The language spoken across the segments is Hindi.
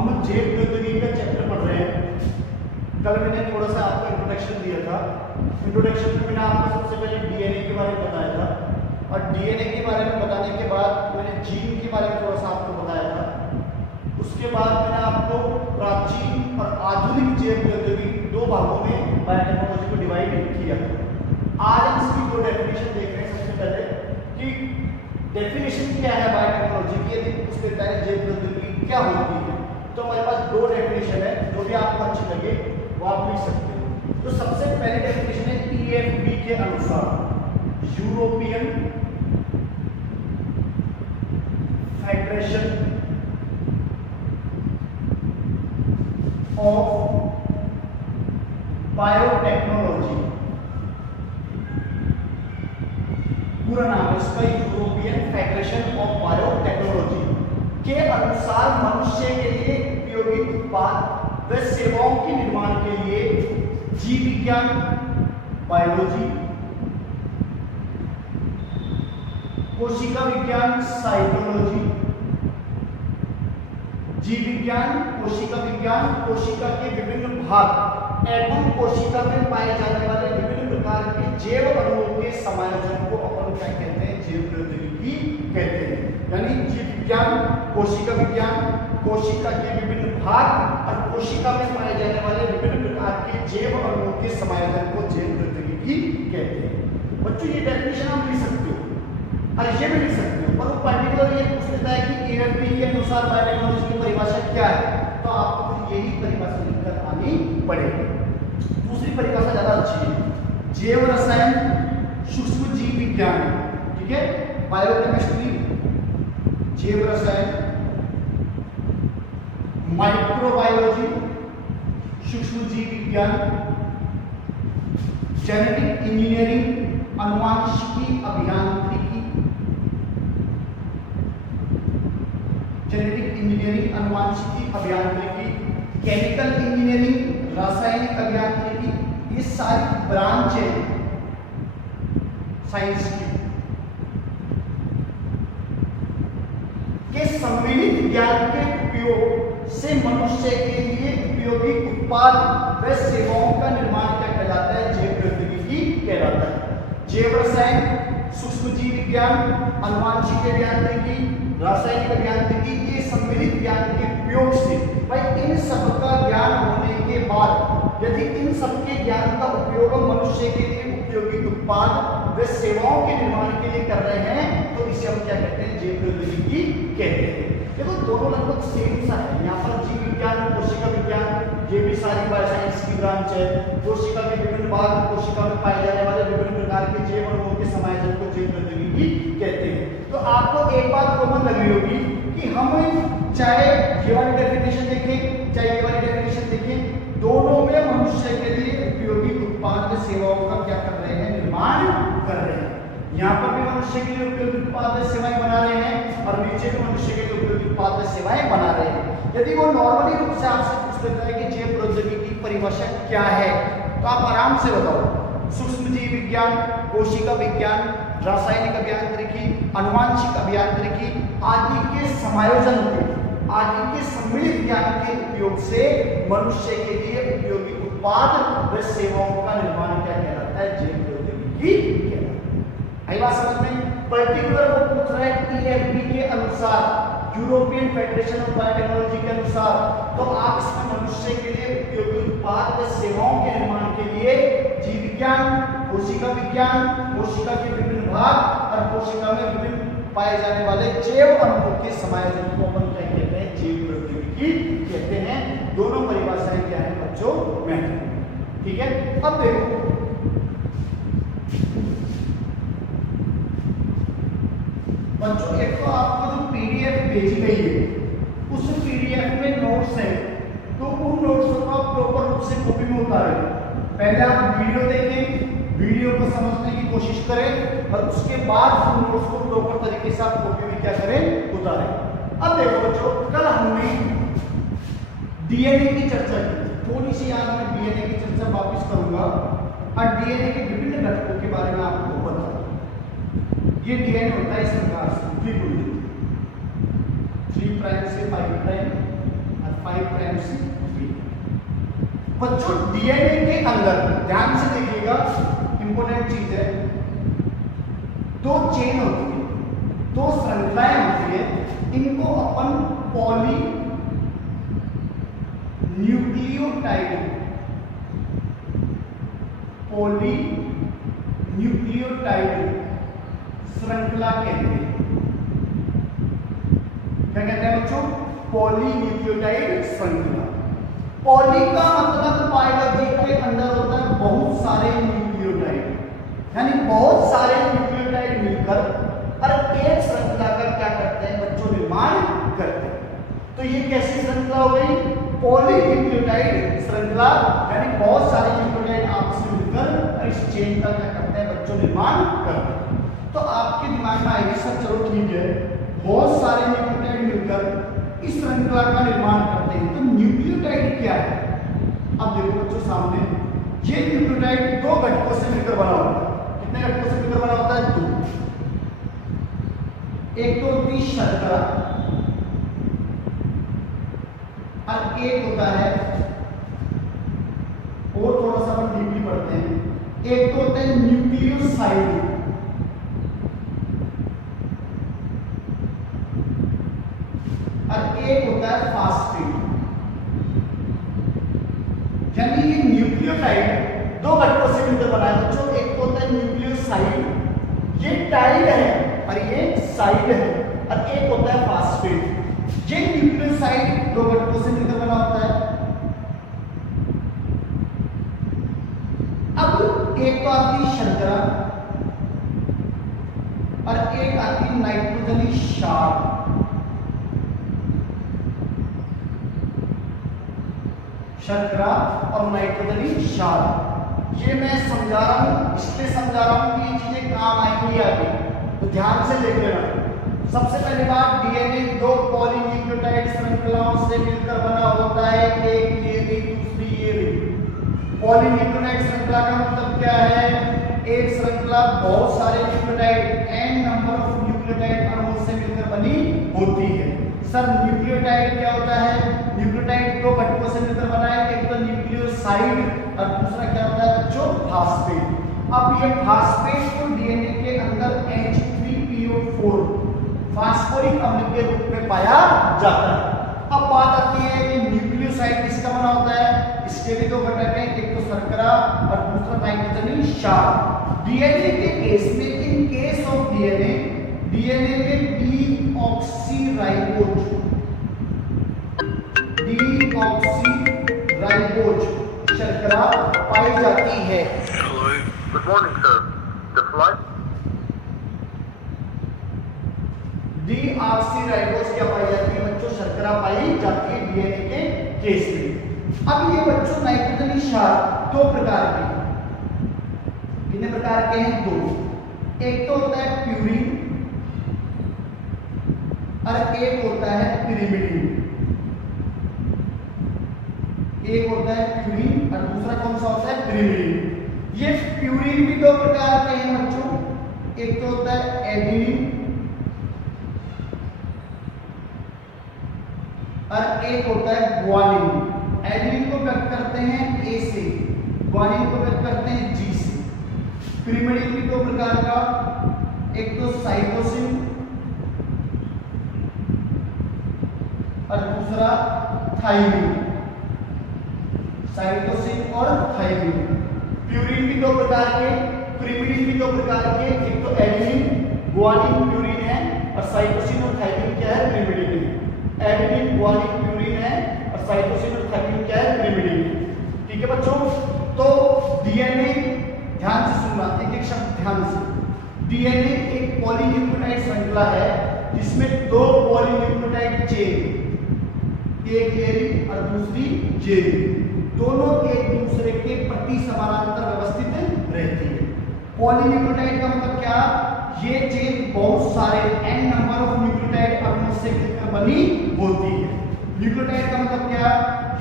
हम जैव प्रौद्योगिकी का चैप्टर पढ़ रहे हैं। कल मैंने थोड़ा सा आपको इंट्रोडक्शन दिया था। इंट्रोडक्शन में मैंने आपको सबसे पहले डीएनए के बारे में बताया था, और डीएनए के बारे में बताने के बाद मैंने जीन के बारे में थोड़ा सा आपको बताया था। उसके बाद मैंने आपको प्राचीन और आधुनिक जैव प्रौद्योगिकी दो भागों में बायोटेक्नोलॉजी को डिवाइड किया। आज हम इसकी दो डेफिनेशन देख रहे हैं। सबसे पहले कि डेफिनेशन क्या है बायोटेक्नोलॉजी की, यदि पूछ लेता है जैव प्रौद्योगिकी क्या होती है, तो हमारे पास दो डेफिनेशन है, जो भी आपको अच्छी लगे वो आप लिख सकते हो। तो सबसे पहले डेफिनेशन है ईएफबी के अनुसार, यूरोपियन फेडरेशन ऑफ बायोटेक्नोलॉजी, पूरा नाम है इसका यूरोपियन फेडरेशन ऑफ बायोटेक्नोलॉजी के अनुसार मनुष्य के लिए उपयोगी उत्पाद व सेवाओं के निर्माण के लिए जीव विज्ञान, बायोलॉजी, कोशिका विज्ञान, साइटोलॉजी, जीव विज्ञान, कोशिका के विभिन्न भाग एवं कोशिका में पाए जाने वाले विभिन्न प्रकार के जैव अणुओं के समायोजन को अपन क्या कहते हैं, जैव प्रौद्योगिकी कहते हैं। यानी जीव विज्ञान, कोशिका के विभिन्न भाग और कोशिका में पाए जाने वाले विभिन्न प्रकार के जैव अणुओं के समायोजन को जैव प्रौद्योगिकी कहते हैं। बच्चों ये डेफिनेशन आप लिख सकते हो और ये भी लिख सकते हो, पर वो पर्टिकुलर ये पूछ लेता है कि ईएफबी के अनुसार बायोटेक्नोलॉजी की परिभाषा क्या है, तो आपको यही परिभाषा लिखकर आनी पड़ेगी। दूसरी परिभाषा ज्यादा अच्छी है, जैव रसायन, सूक्ष्म जीव विज्ञान, ठीक है, बायोकेमिस्ट्री, जैव रसायन, माइक्रोबायोलॉजी, सूक्ष्म जीव विज्ञान, जेनेटिक इंजीनियरिंग, अनुवांशिकी अभियांत्रिकी, केमिकल इंजीनियरिंग, रासायनिक अभियांत्रिकी, ये सारी ब्रांच है साइंस की के सम्मिलित ज्ञान के उपयोग से मनुष्य के लिए उपयोगी उत्पाद व सेवाओं का निर्माण क्या कहलाता है, जैव प्रौद्योगिकी कहलाता है। जैव रसायन, सूक्ष्म जीव विज्ञान, अनुवांशिक अभियांत्रिकी, रासायनिक अभियांत्रिकी, ये सम्मिलित ज्ञान के उपयोग से, भाई इन सब का ज्ञान होने के बाद यदि इन सबके ज्ञान का उपयोग हम मनुष्य के लिए उपयोगी उत्पाद व सेवाओं के निर्माण के लिए कर रहे हैं, तो इसे हम क्या कहते हैं, जैव प्रौद्योगिकी कहते हैं। देखो दोनों लगभग सेम सा है। यहाँ पर जीव विज्ञान, कोशिका विज्ञान, ये भी सारी बायोसाइंस की ब्रांच है। कोशिका के विभिन्न भाग, कोशिका में पाए जाने वाले विभिन्न प्रकार के जैव अणुओं के समायोजन को जैव प्रौद्योगिकी कहते हैं। तो आपको एक बात कॉमन लग रही होगी कि हम चाहे ये वाली डेफिनेशन देखें, चाहे ये वाली डेफिनेशन देखें, दोनों में मनुष्य के लिए उपयोगी उत्पाद व सेवाओं का क्या कर रहे हैं, निर्माण कर रहे हैं। यहाँ पर भी मनुष्य के लिए उपयोगी उत्पाद व सेवाएं बना रहे हैं और नीचे भी मनुष्य के लिए उपयोगी उत्पाद व सेवाएं बना रहे हैं। यदि वो नॉर्मली रूप से आपसे पूछ लेता है कि जैव प्रौद्योगिकी की परिभाषा क्या है, तो आप आराम से बताओ, सूक्ष्म जीव विज्ञान, कोशिका विज्ञान, रासायनिक अभियांत्रिकी, अनुवांशिक अभियांत्रिकी आदि के समायोजन के, आदि के सम्मिलित ज्ञान के उपयोग से मनुष्य के लिए उपयोगी उत्पाद व सेवाओं का निर्माण क्या कहलाता है, जैव प्रौद्योगिकी कहलाता है। आई बात समझ में? पर्टिकुलर वो पूछ रहा है ईएफबी के अनुसार, यूरोपियन फेडरेशन ऑफ बायोटेक्नोलॉजी के अनुसार, तो आप इसमें मनुष्य के लिए उपयोगी उत्पाद व सेवाओं के निर्माण के लिए जीव विज्ञान, कोशिका विज्ञान, कोशिका के विभिन्न भाग और कोशिका में विभिन्न पाए जाने वाले जैव अणुओं के समायोजन को अपन क्या कहते हैं, जैव प्रौद्योगिकी कहते हैं। दोनों परिभाषाएं क्या है बच्चों, महत्वपूर्ण, ठीक है। अब देखो बच्चों, एक तो आपको जो पीडीएफ भेजी गई है, उस पीडीएफ में नोट्स हैं, तो उन नोट्स को आप प्रॉपर रूप से कॉपी में उतारें। पहले आप वीडियो देखें, वीडियो को समझने की कोशिश करें और उसके बाद उन नोट्स को प्रॉपर तरीके से आप कॉपी में क्या करें, उतारें। अब देखो बच्चों, कल हमने डीएनए की चर्चा की, थोड़ी सी आज मैं डीएनए की चर्चा वापस करूंगा और डीएनए के विभिन्न घटकों के बारे में आपको बताऊंगा। ये डीएनए होता है इस प्रकार से, 3 प्राइम से 5 प्राइम और 5 प्राइम से 3। बच्चों डीएनए के अंदर ध्यान से देखिएगा, इंपॉर्टेंट चीज है, दो चेन होती है, दो श्रृंखलाएं होती है, इनको अपन पॉली न्यूक्लियोटाइड श्रृंखला कहते हैं। क्या कहते हैं बच्चों? पॉलीन्यूक्लियोटाइड श्रृंखला। पॉली का मतलब बायोलॉजी के अंदर होता है बहुत सारे न्यूक्लियोटाइड, यानी बहुत सारे न्यूक्लियोटाइड मिलकर और एक श्रृंखला का क्या करते हैं बच्चों? निर्माण करते हैं। तो ये कैसी श्रृंखला हो गई? पॉलीन्यूक्लियोटाइड श्रृंखला, यानी बहुत सारे न्यूक्लियोटाइड आपस में मिलकर और इस चेन का क्या करते हैं बच्चों? निर्माण करते हैं। तो आपके दिमाग में आएगी सर चलो ठीक है, बहुत सारे न्यूक्लियोटाइड मिलकर इस श्रृंखला का निर्माण करते हैं, तो न्यूक्लियोटाइड क्या है? अब देखो बच्चों सामने, ये न्यूक्लियोटाइड दो घटकों से मिलकर बना होता है। कितने घटकों से मिलकर बना होता है? दो। एक तो होती है शर्करा और एक होता है, और थोड़ा सा अपन डीपली पढ़ते हैं, एक तो होता है न्यूक्लियोसाइड और एक होता है फास्फेट। यानी ये न्यूक्लियोटाइड दो घटकों से मिलकर बना है बच्चों। एक तो होता है न्यूक्लियोसाइड, ये टाइड है और ये साइड है, और एक होता है फास्फेट। ये न्यूक्लियोसाइड दो घटकों से मिलकर बना होता है। अब एक तो आती है शर्करा और एक आती है नाइट्रोजनी क्षार। शर्करा और नाइट्रोजनी क्षार, ये मैं समझा रहा हूं, इसलिए समझा रहा हूं कि ये चीजें काम आएंगी आगे, तो ध्यान से देख लेना। सबसे पहली बात, डीएनए दो पॉलीन्यूक्लियोटाइड श्रृंखलाओं से मिलकर बना होता है, एक ये भी दूसरी ये भी। पॉलीन्यूक्लियोटाइड श्रृंखला का मतलब क्या है? एक श्रृंखला बहुत सारे nucleotide n number of nucleotide अणुओं से मिलकर बनी होती है। सर न्यूक्लियोटाइड क्या होता है? न्यूक्लियोटाइड दो घटकों से मिलकर बना है, एक तो न्यूक्लियोसाइड और दूसरा क्या होता है बच्चों? फास्फेट। अब ये फास्फेट को डीएनए के अंदर H3PO4 फास्फोरिक अम्ल के रूप में पाया जाता है। अब बात आती है कि न्यूक्लियोसाइड किसका बना होता है? इसके भी दो घटक हैं, एक तो शर्करा और दूसरा नाइट्रोजनी क्षार। डीएनए के केस में, इन केस ऑफ डीएनए में डीऑक्सीराइबोज शर्करा पाई जाती है। Good morning, sir. The flight? Deoxyribose क्या पाई जाती है बच्चों? शर्करा पाई जाती है डीएनए के केस में। अब ये बच्चों नाइट्रोजनी क्षार दो प्रकार के, कितने प्रकार के हैं? दो। एक तो होता है प्यूरिन और एक होता है पिरिमिडिन। एक होता है प्यूरिन और दूसरा कौन सा होता है? पिरिमिडिन। ये प्यूरिन भी दो प्रकार के हैं बच्चों, एक तो होता है एडेनिन और एक होता है ग्वानिन। एडेनिन को व्यक्त करते हैं ए से, ग्वानिन को व्यक्त करते हैं जी से। पिरिमिडिन भी दो प्रकार का, एक तो साइटोसिन और दूसरा थाइमिन। साइटोसिन और थाइमिन। प्यूरिन भी दो प्रकार के, पिरिमिडिन भी दो प्रकार के, एक तो एडेनिन ग्वानिन प्यूरिन है और साइटोसिन और थाइमिन क्या है? पिरिमिडिन है। एडेनिन ग्वानिन प्यूरिन है और साइटोसिन और थाइमिन क्या है? पिरिमिडिन। ठीक है बच्चों, तो डीएनए ध्यान से सुनना, एक एक शब्द ध्यान से। डीएनए एक पॉलीन्यूक्लियोटाइड श्रृंखला है जिसमें दो पॉलीन्यूक्लियोटाइड चेन, एक जेरी और दूसरी जेरी, दोनों एक दूसरे के प्रति समानांतर व्यवस्थित रहती है। पॉलीन्यूक्लियोटाइड का मतलब क्या? ये चेन बहुत सारे n नंबर ऑफ न्यूक्लियोटाइड अणुओं से मिलकर बनी होती है। न्यूक्लियोटाइड का मतलब क्या?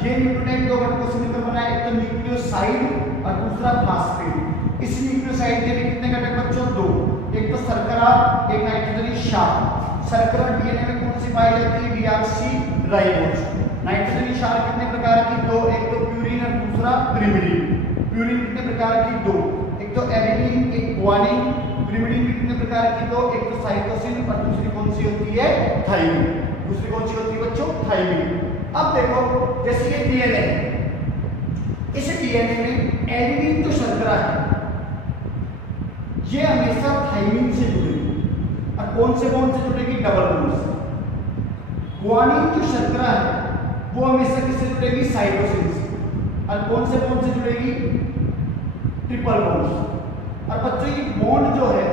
ये न्यूक्लियोटाइड दो घटकों से मिलकर बना है, एक तो न्यूक्लियोसाइड और दूसरा फास्फेट। इस न्यूक्लियोसाइड के भी कितने घटक बच्चों? दो, एक तो शर्करा, एक नाइट्रोजनी क्षार। शर्करा डीएनए में कौन सी पाई जाती है? डीऑक्सीराइबोज। नाइट्रोजन क्षार कितने प्रकार की? दो, एक तो प्यूरिन और दूसरा पिरिमिडिन। प्यूरिन कितने प्रकार की? दो, एक तो एडेनिन, एक ग्वानिन। पिरिमिडिन भी कितने प्रकार की? दो, एक तो साइटोसिन और दूसरी कौन सी होती है? थाइमिन। दूसरी कौन सी होती है बच्चों? थाइमिन। अब देखो जैसे ये डीएनए, इस डीएनए में एडेनिन जो शर्करा है ये हमेशा थाइमिन से जुड़ेगी और कौन से जुड़ेगी? डबल बॉन्ड से। ग्वानिन जो शर्करा है वो हमेशा किससे जुड़ेगी? साइटोसिन से। और कौन से जुड़ेगी? ट्रिपल बॉन्ड से। और बच्चों ये बॉन्ड जो है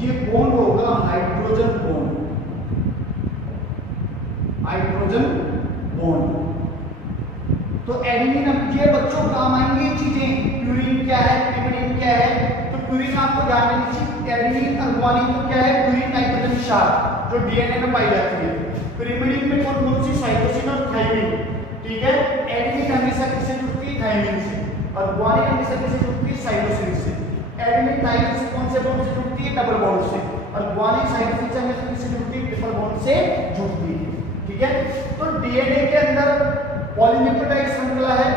ये बॉन्ड होगा हाइड्रोजन बॉन्ड। Hydrogen bond. तो एडेनिन, अब ये बच्चों काम आएंगे चीजें। प्यूरिन क्या है? पिरिमिडिन क्या है? तो प्यूरिन आपको ध्यान देनी चाहिए। एडेनिन और ग्वानिन तो क्या है? प्यूरिन नाइट्रोजन क्षार जो डीएनए में पाई जाती है। पिरिमिडिन में कौन सी? साइटोसिन और थाइमिन। ठीक है, एडेनिन हमेशा किससे जुड़ती है? थाइमिन से। और ग्वानिन हमेशा किससे जुड़ती है? साइटोसिन से। एडेनिन थाइमिन से कौन से जुड़ती है? डबल बॉन्ड से। और ग्वानिन साइटोसिन से हमेशा किससे जुड़ती है? ट्रिपल बॉन्ड से जुड़ती है। ठीक है, तो डीएनए के अंदर पॉलीन्यूक्लियोटाइड श्रृंखला है।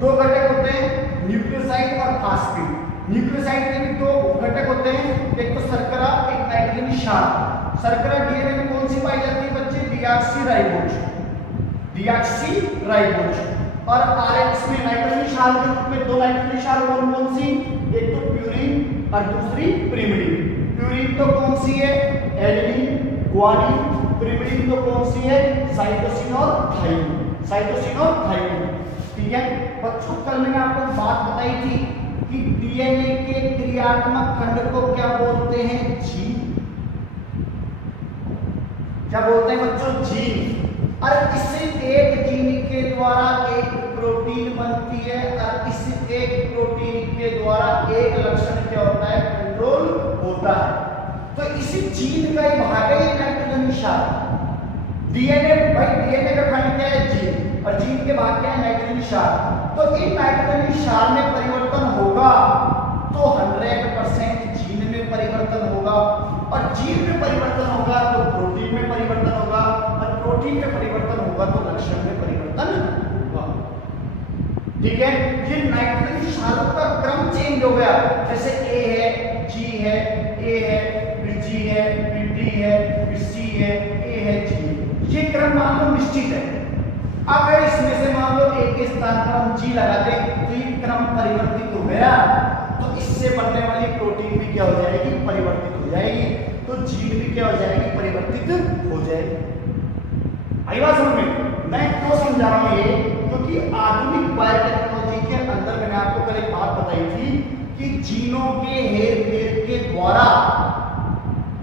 दो घटक होते हैं, न्यूक्लियोसाइड और फास्फेट। न्यूक्लियोसाइड में भी दो घटक होते हैं, एक तो शर्करा, एक नाइट्रोजन क्षार। शर्करा डीएनए में कौन सी पाई जाती है बच्चे? डीऑक्सीराइबोज। डीऑक्सीराइबोज। और आरएनए में नाइट्रोजन क्षार के रूप में दो नाइट्रोजन क्षार कौन सी? एक तो प्यूरिन और दूसरी पिरिमिडिन। प्यूरिन तो कौन सी है? Adenine, guanine. पिरिमिडिन तो कौन सी है? साइटोसिन और थाइमिन। साइटोसिन और थाइमिन। ठीक है बच्चों, कल मैंने आपको बात बताई थी कि डीएनए के क्रियात्मक खंड को क्या बोलते हैं? जीन। क्या बोलते हैं बच्चों? जीन। और इस एक जीन के द्वारा एक प्रोटीन बनती है और इस एक प्रोटीन के द्वारा एक लक्षण क्या होता है? कंट्रोल होता है। तो इसी जीन का ही भाग है नाइट्रोजन क्षार। डीएनए, भाई डीएनए का खंड क्या है? जीन। और जीन के भाग क्या है? नाइट्रोजन क्षार। तो इन नाइट्रोजन क्षार में परिवर्तन होगा तो 100% जीन में परिवर्तन होगा। और जीन में परिवर्तन होगा तो प्रोटीन में परिवर्तन होगा। और प्रोटीन में परिवर्तन होगा तो लक्षण में परिवर्तन होगा। ठीक है, ये नाइट्रोजन क्षारों का क्रम चेंज हो गया। जैसे ए है, जी है, ए है, फिर जी है, फिर डी है, फिर सी है, ए है, जी है। ये क्रम मान लो निश्चित है। अगर इसमें से मान लो एक के स्थान पर हम जी लगा दें तो ये क्रम परिवर्तित हो गया तो इससे बनने वाली प्रोटीन भी क्या हो जाएगी? परिवर्तित हो जाएगी। तो जीन भी क्या हो जाएगी? परिवर्तित हो जाएगी। आई बात समझ में? मैं क्यों समझा रहा हूं ये? क्योंकि आधुनिक बायोटेक्नोलॉजी के अंदर मैंने आपको कल एक बात बताई थी कि जीनों के हेरफेर के द्वारा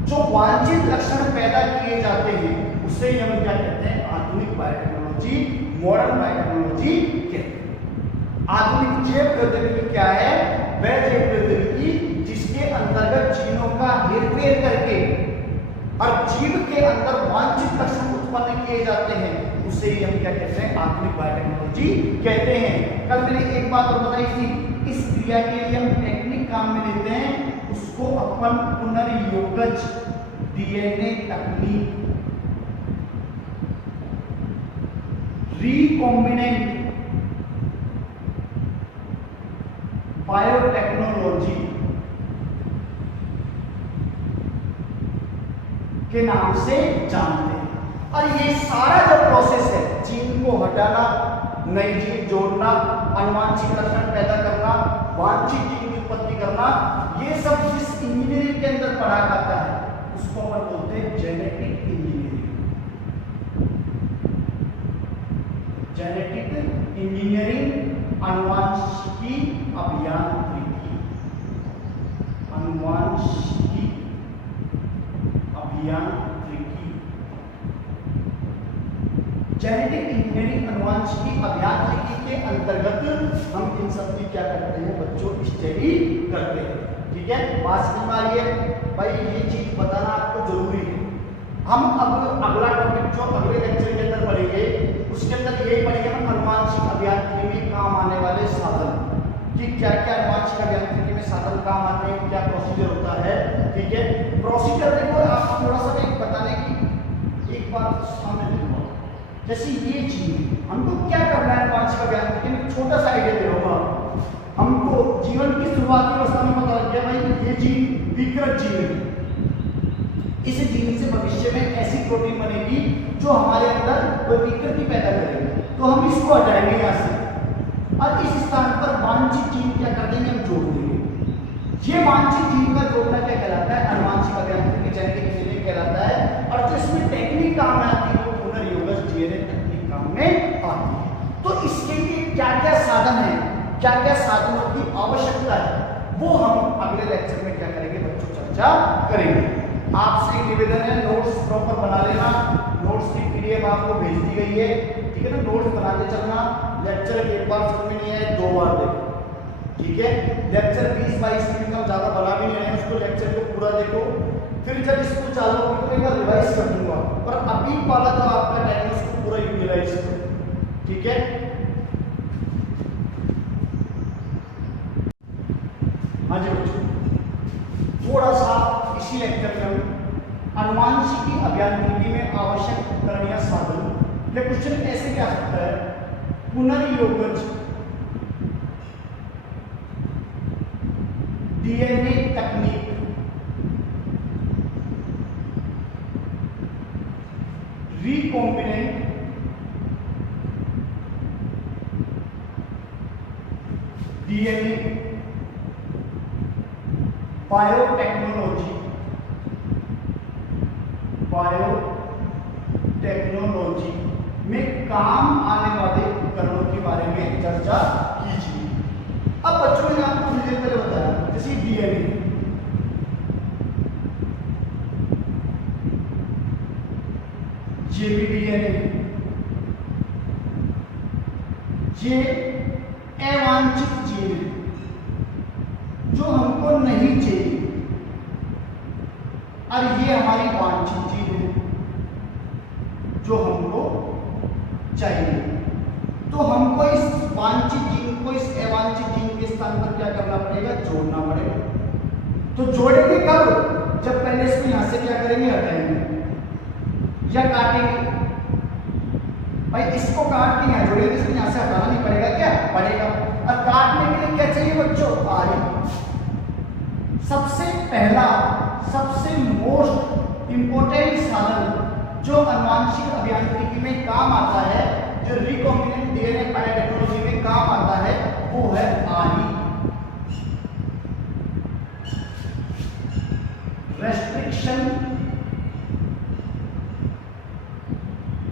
जो वांछित लक्षण पैदा किए जाते हैं उसे हम क्या कहते हैं? आधुनिक बायोटेक्नोलॉजी, मॉडर्न बायोटेक्नोलॉजी कहते हैं। आधुनिक जैव प्रौद्योगिकी क्या है? वह जैव प्रौद्योगिकी जिसके अंतर्गत जीनों का हेरफेर करके और जीव के अंदर वांछित लक्षण उत्पन्न किए जाते हैं उसे ही हम क्या कहते हैं? आधुनिक बायोटेक्नोलॉजी कहते हैं। कल मैंने एक बात और बताई थी, इस क्रिया के लिए हम टेक्निक काम में लेते हैं, उसको अपन पुनर्योगज डीएनए तकनीक, रिकॉम्बिनेंट बायोटेक्नोलॉजी के नाम से जानते हैं। और ये सारा जो प्रोसेस है, जीन को हटाना, नई जीन जोड़ना, अनुवांशिक लक्षण पैदा करना, वांछित जीन की उत्पत्ति करना, ये सब जिस इंजीनियरिंग के अंदर पढ़ा जाता है उसको अपन बोलते हैं जेनेटिक इंजीनियरिंग। जेनेटिक इंजीनियरिंग, अनुवांशिकी अभियांत्रिकी, अनुवांशिकी अभियांत्रिकी, जेनेटिक इंजीनियरिंग, अनुवांशिकी अभियांत्रिकी के अंतर्गत हम इन सब की क्या करते हैं बच्चों? स्टडी करते हैं। ठीक है, बात समझ में आ रही है? भाई ये चीज बताना आपको जरूरी है। हम अब अगला टॉपिक जो अगले लेक्चर के अंदर पढ़ेंगे उसके अंदर यही पढ़ेंगे हम अनुवांशिक अभियांत्रिकी में काम आने वाले साधन, कि क्या क्या अनुवांशिक अभियांत्रिकी में साधन काम आते हैं, क्या प्रोसीजर होता है। ठीक है, प्रोसीजर देखो आपको थोड़ा सा एक बताने की एक बात सामने देखो जैसे ये चीज हमको क्या करना है आनुवांशिक अभियांत्रिकी में, छोटा सा आइडिया दे रहा हूँ। हमको जीवन की शुरुआती अवस्था में पता लग गया भाई ये जीन विकृत जीन है। इस जीन से भविष्य में ऐसी प्रोटीन बनेगी जो हमारे अंदर कोई विकृति पैदा करेगी, तो हम इसको हटाएंगे यहाँ से और इस स्थान पर वांछित जीन क्या कर देंगे, हम जोड़ देंगे। ये वांछित जीन का जोड़ना क्या कहलाता है, आनुवांशिक अभियांत्रिकी जेनेटिक इंजीनियरिंग कहलाता है। और जो इसमें टेक्निक काम में आती है वो पुनर्योगज डीएनए तकनीक काम में आती है। तो इसके लिए क्या क्या साधन है, क्या क्या साधनों की आवश्यकता है, वो हम अगले लेक्चर में क्या करेंगे बच्चों, चर्चा करेंगे। आपसे निवेदन है नोट्स प्रॉपर बना लेना, नोट्स की पीडीएफ आपको भेज दी गई है, ठीक है ना। नोट्स बना के चलना, लेक्चर एक बार समझ में नहीं आए 2 बार देखो, ठीक है। लेक्चर 20-22 मिनट का ज़्यादा बना भी नहीं है, उसको लेक्चर को पूरा देखो, फिर जब इसको चालू करेंगे रिवाइज कर दूंगा, पर अभी वाला जो आपका टाइम है उसको पूरा यूटिलाइज करो, ठीक है। हाँ जी बच्चों, थोड़ा सा इसी लेक्चर में हम आनुवांशिकी अभियांत्रिकी में आवश्यक उपकरण या साधन या क्वेश्चन ऐसे क्या सकता है, पुनर्योगज डीएनए तकनीक, रिकॉम्बिनेंट डीएनए, बायोटेक्नोलॉजी में काम आने वाले उपकरणों के बारे में चर्चा कीजिए। अब बच्चों ने आपको मुझे पहले बताया जैसे डीएनए, ये भी डीएनए, ये अवांछित जीन है जो हमको नहीं चाहिए, और ये हमारी वांछित चीज है जो हमको चाहिए। तो हमको इस वांछित जीन को इस अवांछित जीन के स्थान पर क्या करना पड़ेगा, जोड़ना पड़ेगा। तो जोड़ेंगे कब, जब पहले इसको यहां से क्या करेंगे, हटाएंगे या काटेंगे। भाई इसको काट के यहां जोड़ेंगे, इसको यहां से हटाना नहीं पड़ेगा, क्या पड़ेगा। और काटने के लिए क्या चाहिए बच्चों, आरी। सबसे पहला सबसे मोस्ट इंपोर्टेंट साधन जो आनुवांशिक अभियांत्रिकी में काम आता है, जो रिकॉम्बिनेंट डीएनए बायोटेक्नोलॉजी में काम आता है, वो है आरी। रेस्ट्रिक्शन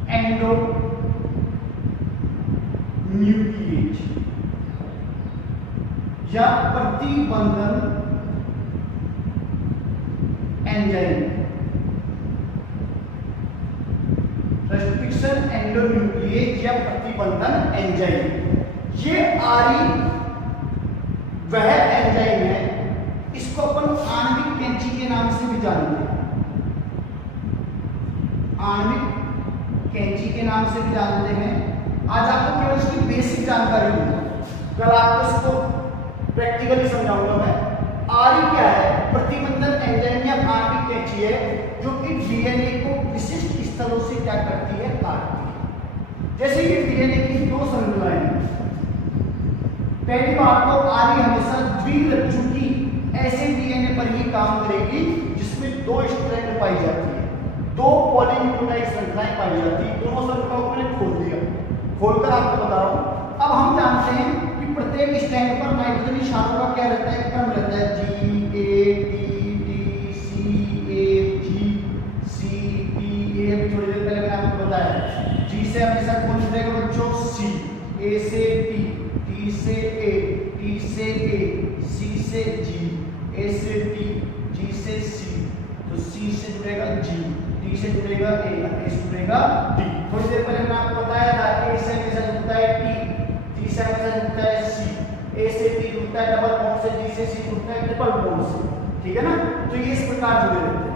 एंडो न्यूक्लिएज या प्रतिबंधन एंजाइम। रेस्ट्रिक्शन एंडोन्यूक्लिएज या प्रतिबंधन एंजाइम, ये आरी वह एंजाइम है, इसको अपन आणविक कैंची के नाम से भी जानते हैं, आणविक कैंची के नाम से भी जानते हैं। आज आपको केवल इसकी बेसिक जानकारी दूंगा, कल आपको इसको प्रैक्टिकली समझाऊंगा मैं। आरी क्या है, प्रतिबंधन एंजाइम या आणविक कैंची है जो कि डीएनए को विशिष्ट स्थलों से क्या करती है, काटती है। जैसे कि डीएनए की 2 श्रृंखलाएं हैं। पहली बात तो आरी हमेशा द्विरज्जु की ऐसे डीएनए पर ही काम करेगी जिसमें 2 स्ट्रैंड पाई जाती है, 2 पॉलीन्यूक्लियोटाइड श्रृंखलाएं पाई जाती है। दोनों श्रृंखलाओं को मैंने खोल दिया, खोलकर आपको बता रहा हूं। अब हम जानते हैं कि प्रत्येक स्ट्रैंड पर नाइट्रोजन क्षारों का क्या रहता है, क्रम रहता है, G A T T C A G C T A। थोड़ी देर पहले मैंने आपको बताया G से हमेशा कौन जुड़ेगा बच्चों, C, A से T, T से A, T से A, C से G, A से T, G से C, तो C से जुड़ेगा G, T से जुड़ेगा A, A से जुड़ेगा D। थोड़ी देर पहले मैंने आपको बताया था A से हमेशा जुड़ता है T, T से हमेशा जुड़ता है C, A से T जुड़ता है डबल बॉन्ड से, G से C जुड़ता है ट्रिपल बॉन्ड से, ठीक है ना। तो ये इस प्रकार जुड़े रहते हैं।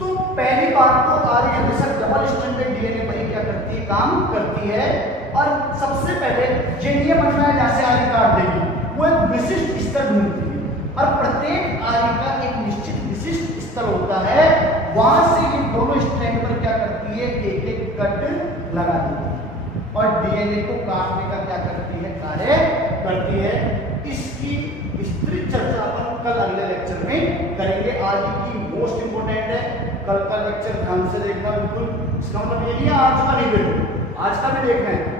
तो पहली बात तो आरी हमेशा डबल स्ट्रैंडेड डीएनए पर ही क्या करती है, काम करती है। और सबसे पहले ये नियम बनना है जहां से आरी काट देगी वो एक विशिष्ट स्थल ढूंढती है, और प्रत्येक आरी का एक निश्चित विशिष्ट स्थल होता है, वहां से ये दोनों स्ट्रैंड पर क्या करती है, एक एक कट लगा देती है। और डीएनए को काटने का क्या करती है, कार्य करती है। इसकी विस्तृत चर्चा अपन कल अगले लेक्चर में करेंगे। आज की मोस्ट इंपोर्टेंट है, कल का लेक्चर ध्यान से देखना बिल्कुल। इसका मतलब ये नहीं है आज का नहीं देखो, आज का भी देखना है,